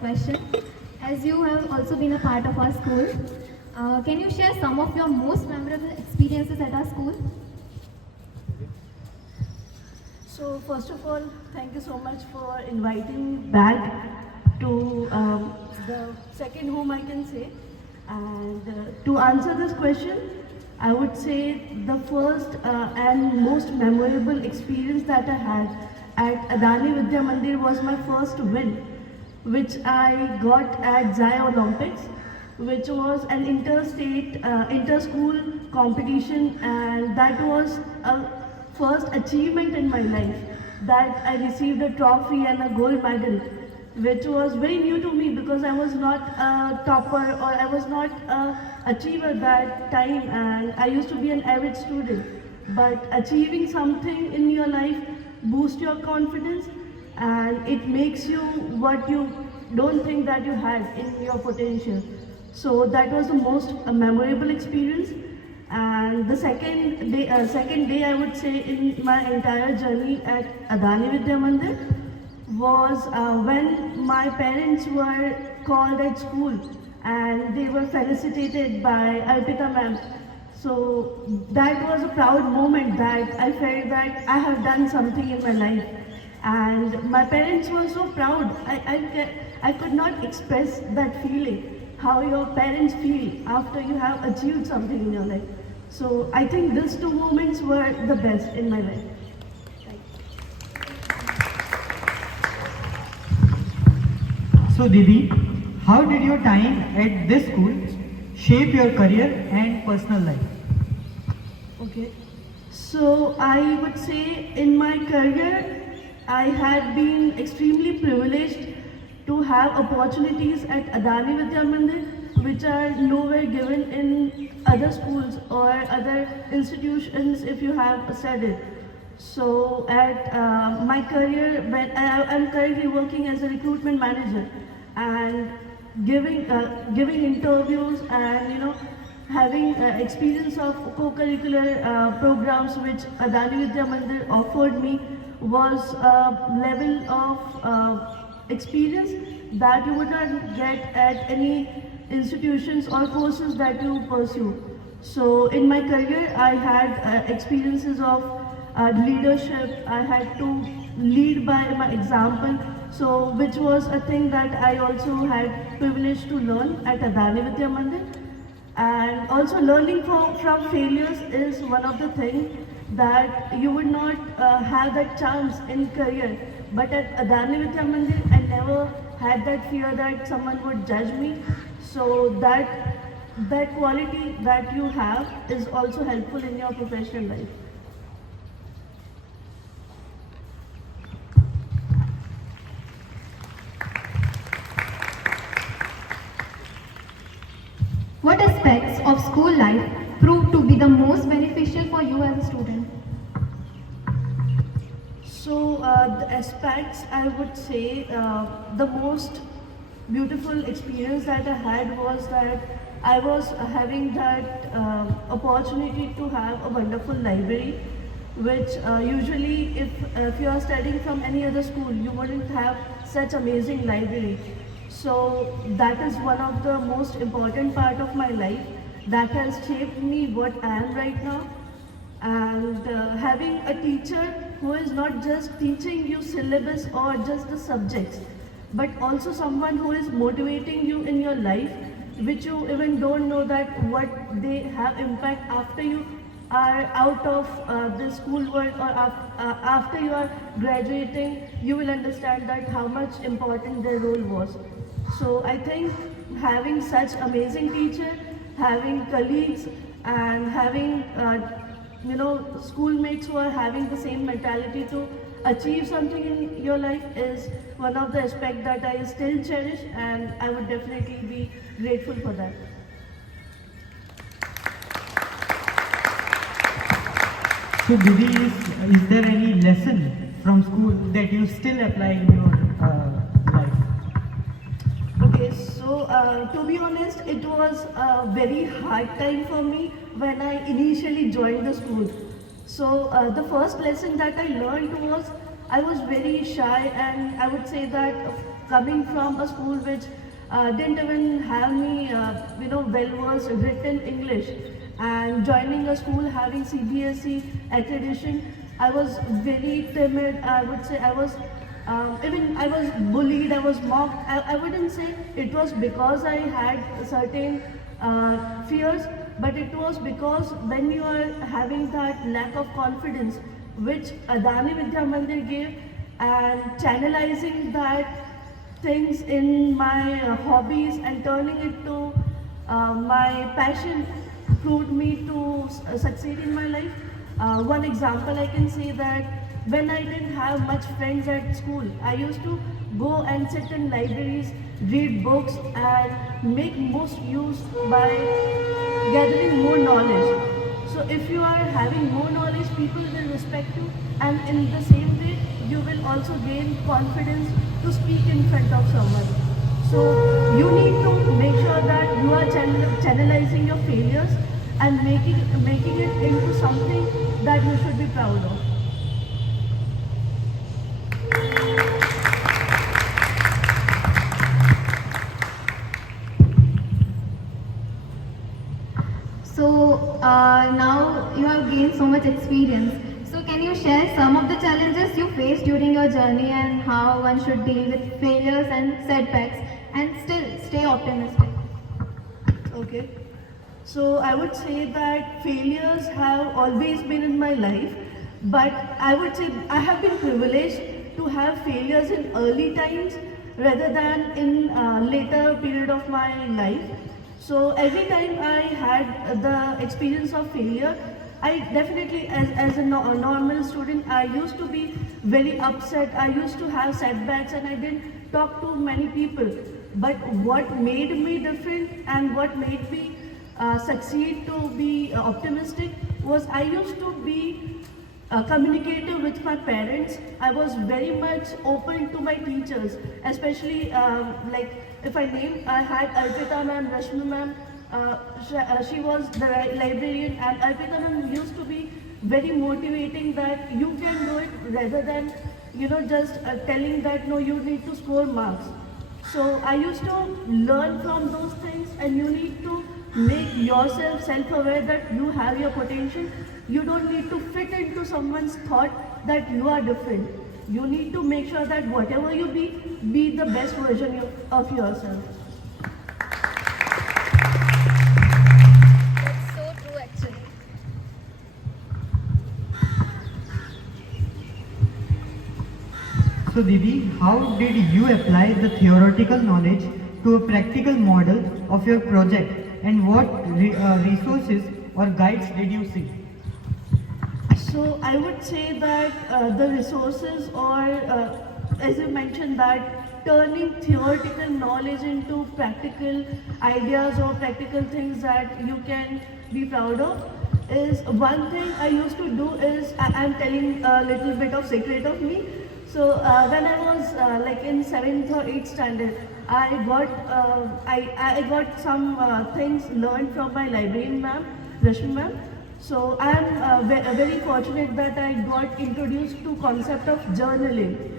question. As you have also been a part of our school, can you share some of your most memorable experiences at our school? So first of all, thank you so much for inviting me back to the second home, I can say. And to answer this question, I would say the first and most memorable experience that I had at Adani Vidya Mandir was my first win, which I got at Zaya Olympics, which was an interstate, inter-school competition, and that was a first achievement in my life, that I received a trophy and a gold medal, which was very new to me because I was not a topper or I was not a achiever that time, and I used to be an average student. But achieving something in your life boosts your confidence, and it makes you what you don't think that you had in your potential. So that was the most memorable experience. And the second day I would say in my entire journey at Adani Vidya Mandir was when my parents were called at school and they were felicitated by Arpita ma'am. So that was a proud moment that I felt that I have done something in my life. And my parents were so proud. I could not express that feeling, how your parents feel after you have achieved something in your life. So I think these two moments were the best in my life. So Didi, how did your time at this school shape your career and personal life? Okay. So I would say in my career, I had been extremely privileged to have opportunities at Adani Vidya Mandir, which are nowhere given in other schools or other institutions if you have studied. So at my career, when I'm currently working as a recruitment manager and giving interviews and having experience of co-curricular programs which Adani Vidya Mandir offered me was a level of experience that you would not get at any institutions or courses that you pursue. So in my career, I had experiences of leadership. I had to lead by my example. So which was a thing that I also had privilege to learn at Adani Vidya Mandir. And also learning from failures is one of the things that you would not have that chance in career. But at Adani Vidya Mandir, I never had that fear that someone would judge me. So that quality that you have is also helpful in your professional life. What aspects of school life proved to be the most beneficial for you as a student? So the aspects I would say the most beautiful experience that I had was that I was having that opportunity to have a wonderful library, which usually if you are studying from any other school, you wouldn't have such amazing library. So that is one of the most important part of my life that has shaped me what I am right now. And having a teacher who is not just teaching you syllabus or just the subjects, but also someone who is motivating you in your life, which you even don't know that what they have impact after you are out of the school world or after you are graduating, you will understand that how much important their role was. So I think having such amazing teacher, having colleagues and having schoolmates who are having the same mentality to achieve something in your life is one of the aspects that I still cherish, and I would definitely be grateful for that. So Didi, is there any lesson from school that you still apply in your life? Okay, so to be honest, it was a very hard time for me when I initially joined the school. So the first lesson that I learned was I was very shy, and I would say that coming from a school which didn't even have me, well-versed written English, and joining a school having CBSE accreditation, I was very timid. I would say I was even I was bullied, I was mocked. I wouldn't say it was because I had certain fears, but it was because when you are having that lack of confidence, which Adani Vidya Mandir gave, and channelizing that things in my hobbies and turning it to my passion proved me to succeed in my life. One example I can say that when I didn't have much friends at school, I used to go and sit in libraries, read books, and make most use by gathering more knowledge. So if you are having more knowledge, people will respect you, and in the same way, you will also gain confidence to speak in front of someone. So you need to make sure that you are channelizing your failures and making it into something that you should be proud of. So now you have gained so much experience. So can you share some of the challenges you faced during your journey and how one should deal with failures and setbacks and still stay optimistic? Okay. So I would say that failures have always been in my life, but I would say I have been privileged to have failures in early times rather than in later period of my life. So every time I had the experience of failure, I definitely, as a normal student, I used to be very upset. I used to have setbacks, and I didn't talk to many people. But what made me different and what made me succeed to be optimistic was I used to be communicative with my parents. I was very much open to my teachers, especially like if I name, I had Arpita ma'am, Rashmi ma'am. She was the librarian, and Arpita ma'am used to be very motivating that you can do it rather than just telling that no, you need to score marks. So I used to learn from those things, and you need to make yourself self-aware that you have your potential. You don't need to fit into someone's thought that you are different. You need to make sure that whatever you be the best version of yourself. That's so true actually. So Didi, how did you apply the theoretical knowledge to a practical model of your project, and what resources or guides did you see? So I would say that the resources, or as you mentioned, that turning theoretical knowledge into practical ideas or practical things that you can be proud of, is one thing I used to do is I'm telling a little bit of secret of me. So when I was like in 7th or 8th standard, I got some things learned from my librarian ma'am, Rashmi ma'am. So I am very fortunate that I got introduced to concept of journaling.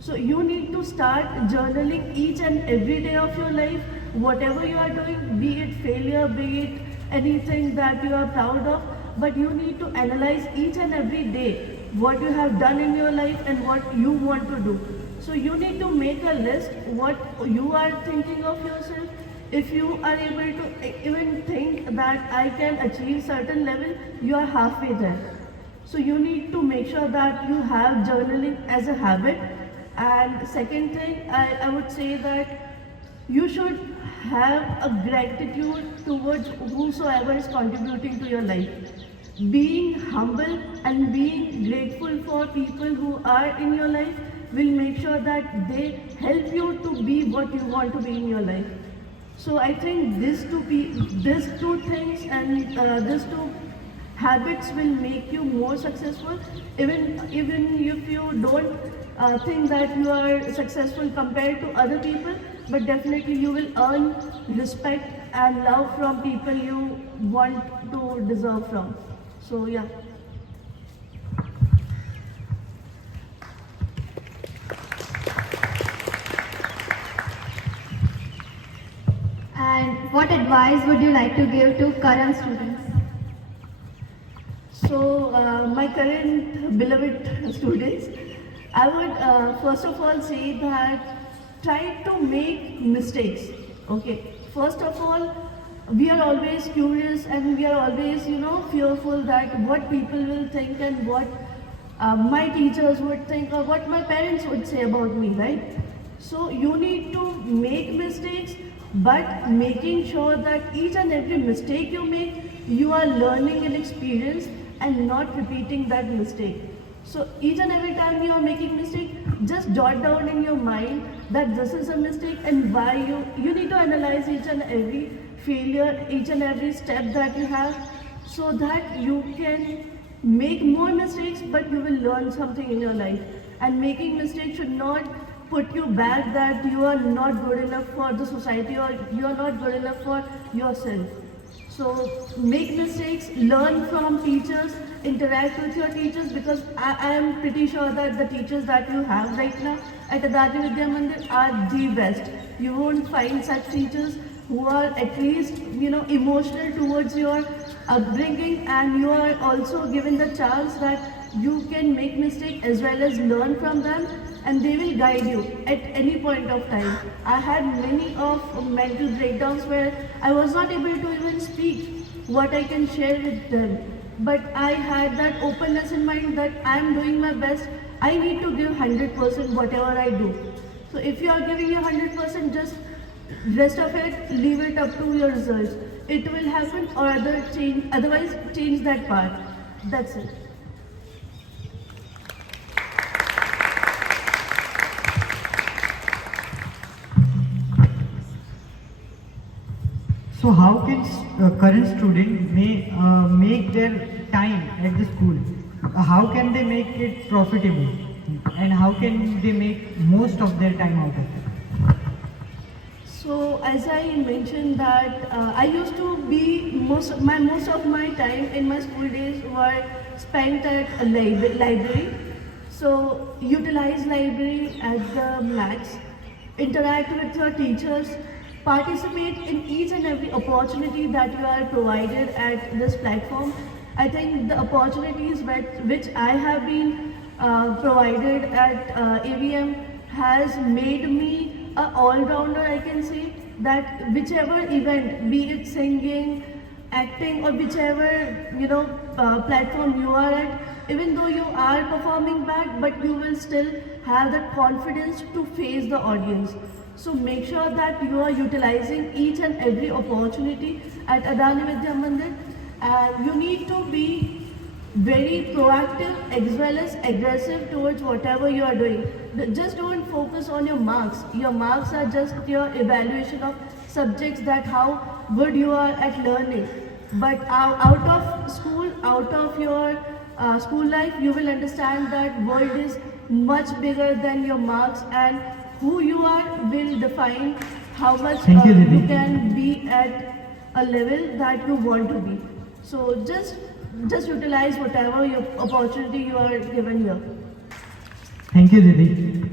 So you need to start journaling each and every day of your life, whatever you are doing, be it failure, be it anything that you are proud of, but you need to analyze each and every day what you have done in your life and what you want to do. So you need to make a list what you are thinking of yourself. If you are able to even think that I can achieve certain level, you are halfway there. So you need to make sure that you have journaling as a habit. And second thing, I would say that you should have a gratitude towards whosoever is contributing to your life. Being humble and being grateful for people who are in your life will make sure that they help you to be what you want to be in your life. So I think these two things and these two habits will make you more successful. Even if you don't think that you are successful compared to other people, but definitely you will earn respect and love from people you want to deserve from. So yeah. what advice would you like to give to current students? So, my current beloved students, I would first of all say that try to make mistakes. Okay, first of all, we are always curious and we are always, fearful that what people will think and what my teachers would think or what my parents would say about me, right? So, you need to make mistakes, but making sure that each and every mistake you make, you are learning an experience and not repeating that mistake. So each and every time you are making mistake, just jot down in your mind that this is a mistake and why you need to analyze each and every failure, each and every step that you have, so that you can make more mistakes but you will learn something in your life. And making mistakes should not put you back that you are not good enough for the society or you are not good enough for yourself. So make mistakes, learn from teachers, interact with your teachers, because I am pretty sure that the teachers that you have right now at Adani Vidya Mandir are the best. You won't find such teachers who are at least, emotional towards your upbringing, and you are also given the chance that you can make mistake as well as learn from them, and they will guide you at any point of time. I had many of mental breakdowns where I was not able to even speak what I can share with them. But I had that openness in mind that I am doing my best. I need to give 100% whatever I do. So if you are giving your 100%, just rest of it, leave it up to your results. It will happen or otherwise change that part. That's it. So how can current student make their time at the school? How can they make it profitable? And how can they make most of their time out of it? So as I mentioned that I used to be most of my time in my school days were spent at a library. So utilize library at the max, interact with your teachers, participate in each and every opportunity that you are provided at this platform. I think the opportunities which I have been provided at AVM has made me an all-rounder, I can say, that whichever event, be it singing, acting, or whichever platform you are at, even though you are performing bad, but you will still have the confidence to face the audience. So make sure that you are utilizing each and every opportunity at Adani Vidya Mandir, and you need to be very proactive as well as aggressive towards whatever you are doing. Just don't focus on your marks. Your marks are just your evaluation of subjects, that how good you are at learning. But out of school, out of your school life, you will understand that world is much bigger than your marks, and who you are will define how much Thank you, Didi. you can be at a level that you want to be. So just utilize whatever your opportunity you are given here. Thank you, Didi.